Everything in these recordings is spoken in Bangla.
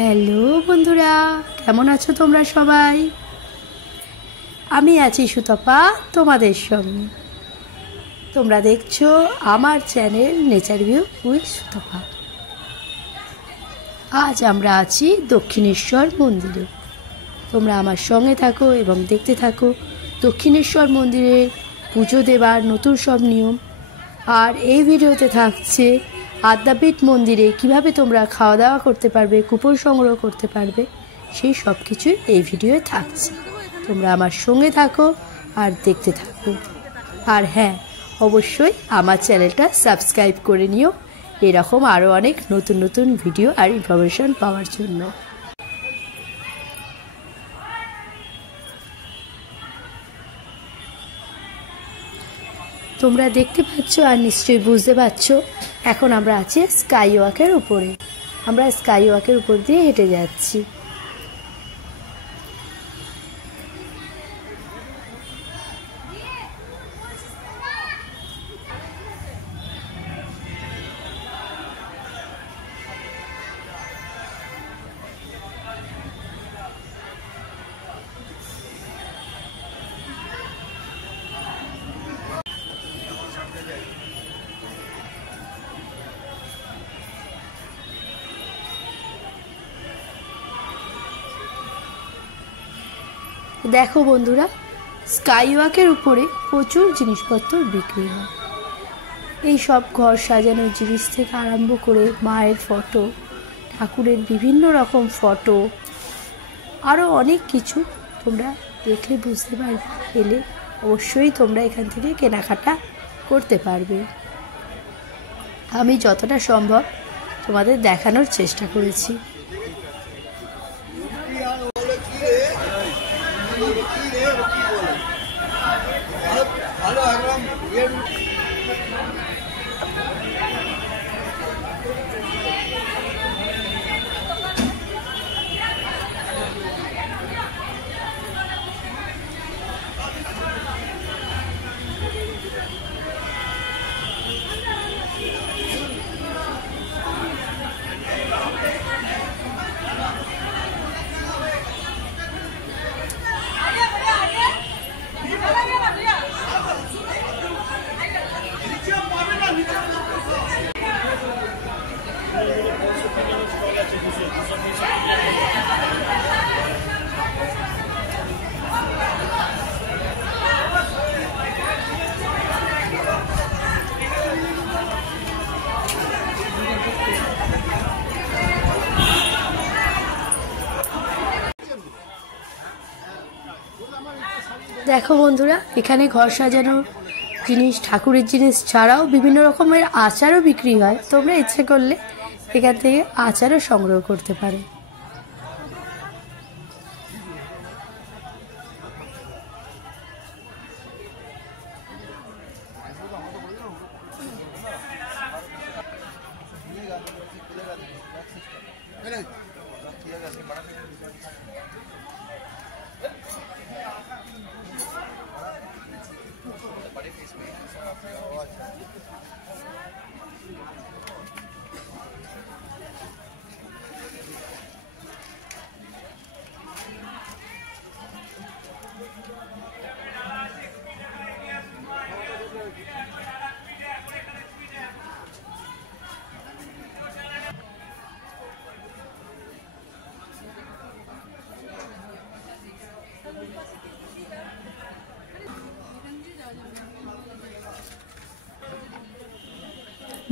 হ্যালো বন্ধুরা, কেমন আছো তোমরা সবাই? আমি আছি সুতপা তোমাদের সঙ্গে। তোমরা দেখছো আমার channel nature view with Sutapa. আজ আমরা আছি দক্ষিণেশ্বর মন্দিরে। তোমরা আমার সঙ্গে থাকো এবং দেখতে থাকো দক্ষিণেশ্বর মন্দিরে পুজো দেবার নতুন সব নিয়ম। আর এই ভিডিওতে থাকছে আদ্যাপীঠ মন্দিরে কিভাবে তোমরা খাওয়া দাওয়া করতে পারবে, কুপন সংগ্রহ করতে পারবে, সেই সব কিছুই এই ভিডিওয়ে থাকছে। তোমরা আমার সঙ্গে থাকো আর দেখতে থাকো। আর হ্যাঁ, অবশ্যই আমার চ্যানেলটা সাবস্ক্রাইব করে নিও এরকম আরও অনেক নতুন নতুন ভিডিও আর ইনফরমেশন পাওয়ার জন্য। তোমরা দেখতে পাচ্ছ আর নিশ্চয়ই বুঝতে পারছো, এখন আমরা আছি স্কাই ওয়াকের উপরে। আমরা স্কাই ওয়াকের উপর দিয়ে হেঁটে যাচ্ছি। দেখো বন্ধুরা, স্কাই ওয়াকের উপরে প্রচুর জিনিসপত্র বিক্রি হয়। এই সব ঘর সাজানোর জিনিস থেকে আরম্ভ করে মায়ের ফটো, ঠাকুরের বিভিন্ন রকম ফটো, আরও অনেক কিছু তোমরা দেখলে বুঝতে পেলে অবশ্যই তোমরা এখান থেকে কেনাকাটা করতে পারবে। আমি যতটা সম্ভব তোমাদের দেখানোর চেষ্টা করেছি। দেখো বন্ধুরা, এখানে ঘর সাজানোর জিনিস, ঠাকুরের জিনিস ছাড়াও বিভিন্ন রকমের আচারও বিক্রি হয়। তোমরা ইচ্ছে করলে এখান থেকে আচারও সংগ্রহ করতে পারো।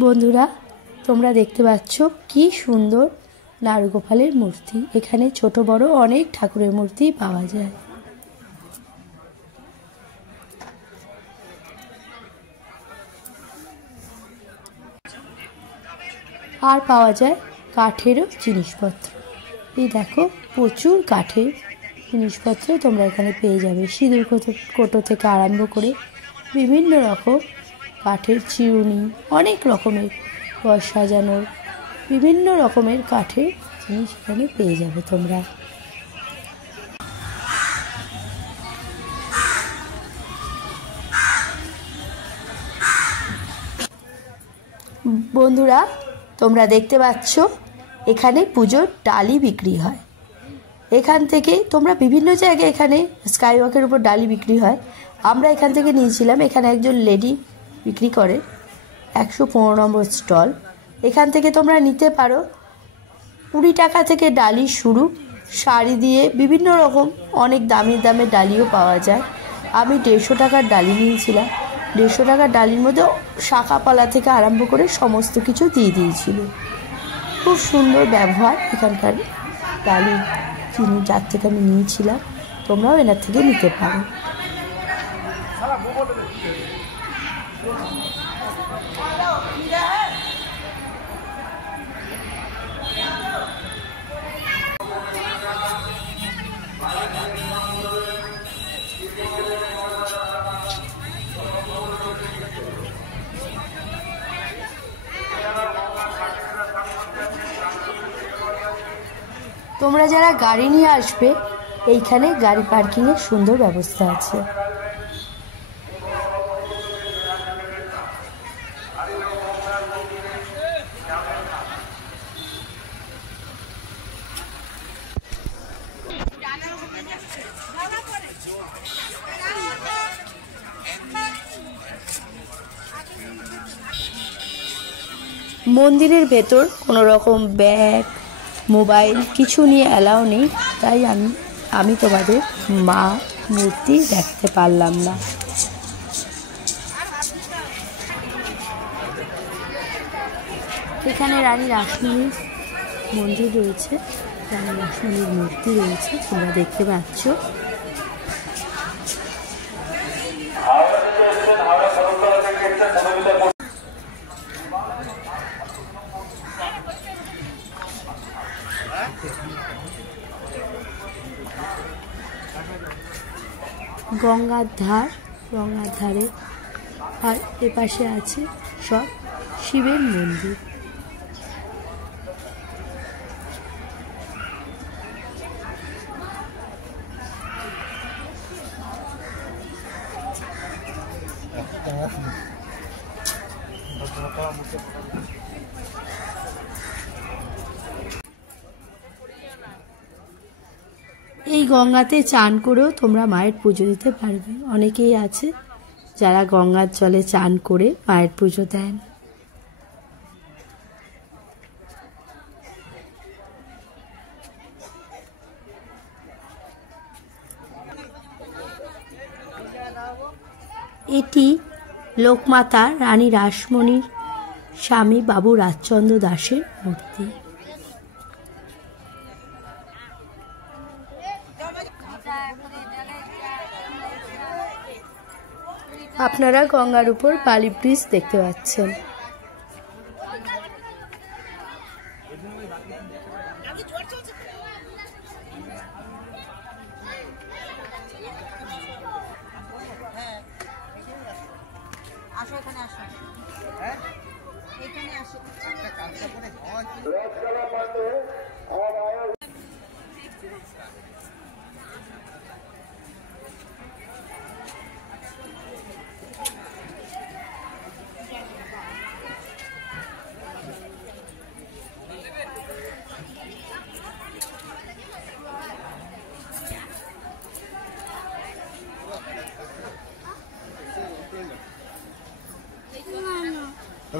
বন্ধুরা, তোমরা দেখতে পাচ্ছ কি সুন্দর নারগোপালের মূর্তি। এখানে ছোট বড় অনেক ঠাকুরের মূর্তি পাওয়া যায়। আর পাওয়া যায় কাঠেরও জিনিসপত্র। এই দেখো, প্রচুর কাঠের জিনিসপত্র তোমরা এখানে পেয়ে যাবে। সিঁদুর কোটো থেকে আরম্ভ করে বিভিন্ন রকম কাঠের চিরুনি, অনেক রকমের ঘর সাজানোর বিভিন্ন রকমের কাঠের জিনিস এখানে পেয়ে যাবে তোমরা। বন্ধুরা, তোমরা দেখতে পাচ্ছ এখানে পুজোর ডালি বিক্রি হয়। এখান থেকে তোমরা বিভিন্ন জায়গায় এখানে স্কাই ওয়াকের উপর ডালি বিক্রি হয়, আমরা এখান থেকে নিয়েছিলাম। এখানে একজন লেডি বিক্রি করে, 115 নম্বর স্টল। এখান থেকে তোমরা নিতে পারো। 20 টাকা থেকে ডালি শুরু, শাড়ি দিয়ে বিভিন্ন রকম অনেক দামের দামের ডালিও পাওয়া যায়। আমি 150 টাকার ডালি নিয়েছিলাম। 150 টাকার ডালির মধ্যে শাঁখাপালা থেকে আরম্ভ করে সমস্ত কিছু দিয়ে দিয়েছিল। খুব সুন্দর ব্যবহার এখানকার ডালি, যিনি যার থেকে আমি নিয়েছিলাম। তোমরাও এনার থেকে নিতে পারো। তোমরা যারা গাড়ি নিয়ে আসবে, এইখানে গাড়ি পার্কিংয়ের সুন্দর ব্যবস্থা আছে। মন্দিরের ভেতর কোনো রকম ব্যাগ, মোবাইল কিছু নিয়ে অ্যালাউ নেই, তাই আমি তোমাদের মা মূর্তি দেখতে পারলাম না। এখানে রানী রাসমণির মন্দির রয়েছে, রানী রাসমণির মূর্তি রয়েছে, তোমরা দেখতে পাচ্ছ। গঙ্গার ধারে আর এপাশে আছে সব শিবের মন্দির। এই গঙ্গাতে চান করেও তোমরা মায়ের পুজো দিতে পারবে। অনেকেই আছে যারা গঙ্গার জলে চান করে মায়ের পুজো দেন। এটি লোকমাতা রানী রাসমণির স্বামী বাবু রাজচন্দ্র দাসের মূর্তি। আপনারা গঙ্গার উপর বালি ব্রিজ দেখতে পাচ্ছেন।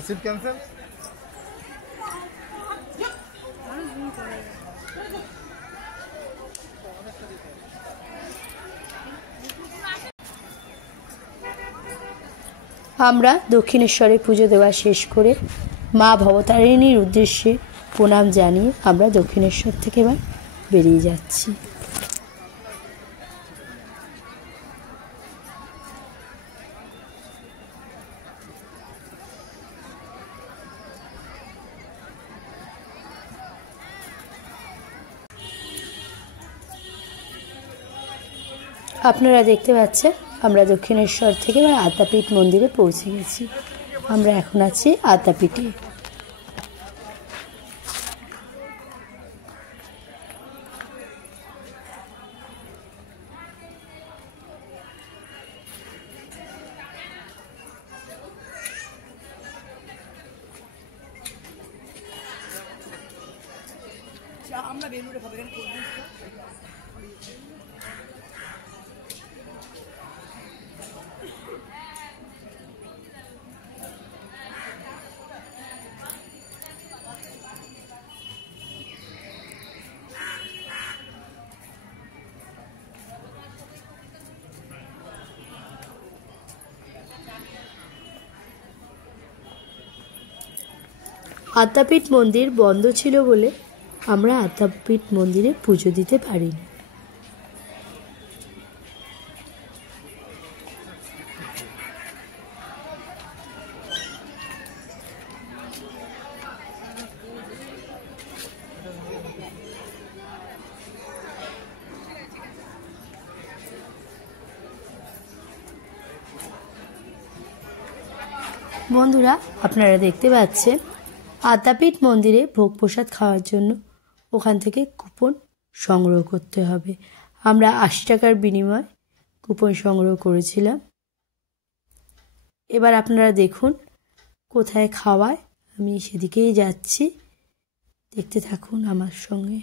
Seat cancel. আমরা দক্ষিণেশ্বরে পুজো দেওয়া শেষ করে মা ভবতারিণীর উদ্দেশ্যে প্রণাম জানিয়ে আমরা দক্ষিণেশ্বর থেকে এবার বেরিয়ে যাচ্ছি। আপনারা দেখতে পাচ্ছেন আমরা দক্ষিণেশ্বর থেকে আদ্যাপীঠ মন্দিরে পৌঁছে গেছি। আমরা এখন আছি আদ্যাপীঠে। আদ্যাপীঠ মন্দির বন্ধ ছিল বলে আমরা আদ্যাপীঠ মন্দিরে পুজো দিতে পারিনি। বন্ধুরা, আপনারা দেখতে পাচ্ছেন আদ্যাপীঠ মন্দিরে ভোগ প্রসাদ খাওয়ার জন্য ওখান থেকে কুপন সংগ্রহ করতে হবে। আমরা ৮০ টাকার বিনিময়ে কুপন সংগ্রহ করেছিলাম। এবার আপনারা দেখুন কোথায় খাওয়ায়, আমি সেদিকেই যাচ্ছি, দেখতে থাকুন আমার সঙ্গে।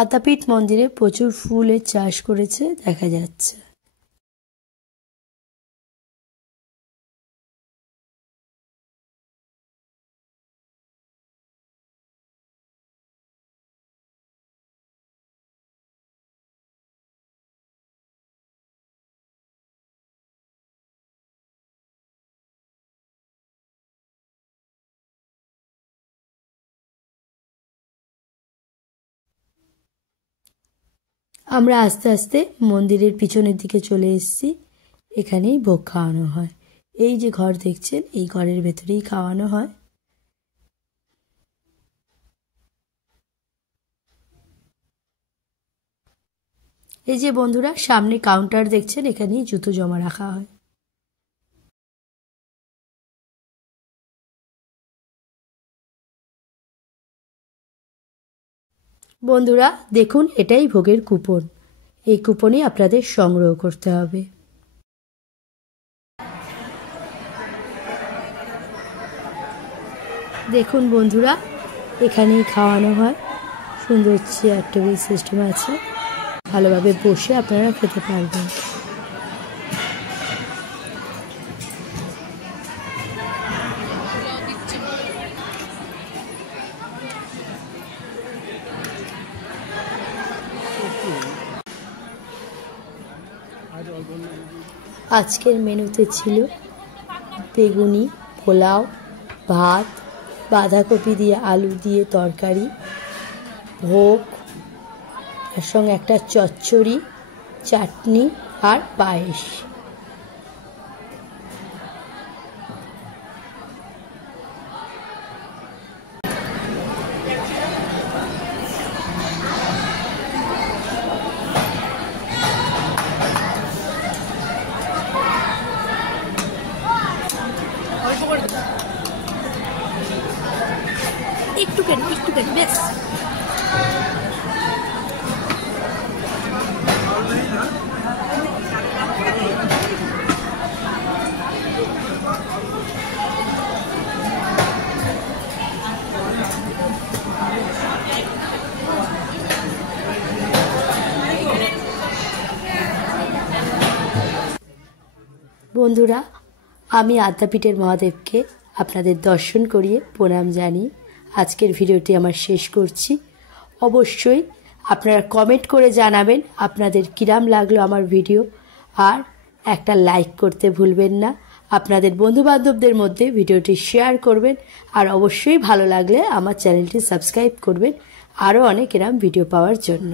আদ্যাপীঠ মন্দিরে প্রচুর ফুলের চাষ করেছে দেখা যাচ্ছে। আমরা আস্তে আস্তে মন্দিরের পিছনের দিকে চলে এসেছি। এখানেই ভোগ খাওয়ানো হয়। এই যে ঘর দেখছেন, এই ঘরের ভেতরেই খাওয়ানো হয়। এই যে বন্ধুরা সামনে কাউন্টার দেখছেন, এখানেই জুতো জমা রাখা হয়। বন্ধুরা দেখুন, এটাই ভোগের কুপন। এই কুপনই আপনাদের সংগ্রহ করতে হবে। দেখুন বন্ধুরা, এখানেই খাওয়ানো হয়। সুন্দর চেয়ার টেবিল সিস্টেম আছে, ভালোভাবে বসে আপনারা খেতে পারবেন। আজকের মেনুতে ছিল বেগুনি, পোলাও, ভাত, বাঁধাকপি দিয়ে আলু দিয়ে তরকারি, ভোগ, তার সঙ্গে একটা চচ্চড়ি, চাটনি আর পায়েস। একটুখানি ব্যাস। বন্ধুরা, আমি আদ্যাপীঠের মহাদেবকে আপনাদের দর্শন করিয়ে প্রণাম জানিয়ে আজকের ভিডিওটি আমার শেষ করছি। অবশ্যই আপনারা কমেন্ট করে জানাবেন আপনাদের কিরাম লাগলো আমার ভিডিও, আর একটা লাইক করতে ভুলবেন না। আপনাদের বন্ধুবান্ধবদের মধ্যে ভিডিওটি শেয়ার করবেন, আর অবশ্যই ভালো লাগলে আমার চ্যানেলটি সাবস্ক্রাইব করবেন আরও অনেক এরকম ভিডিও পাওয়ার জন্য।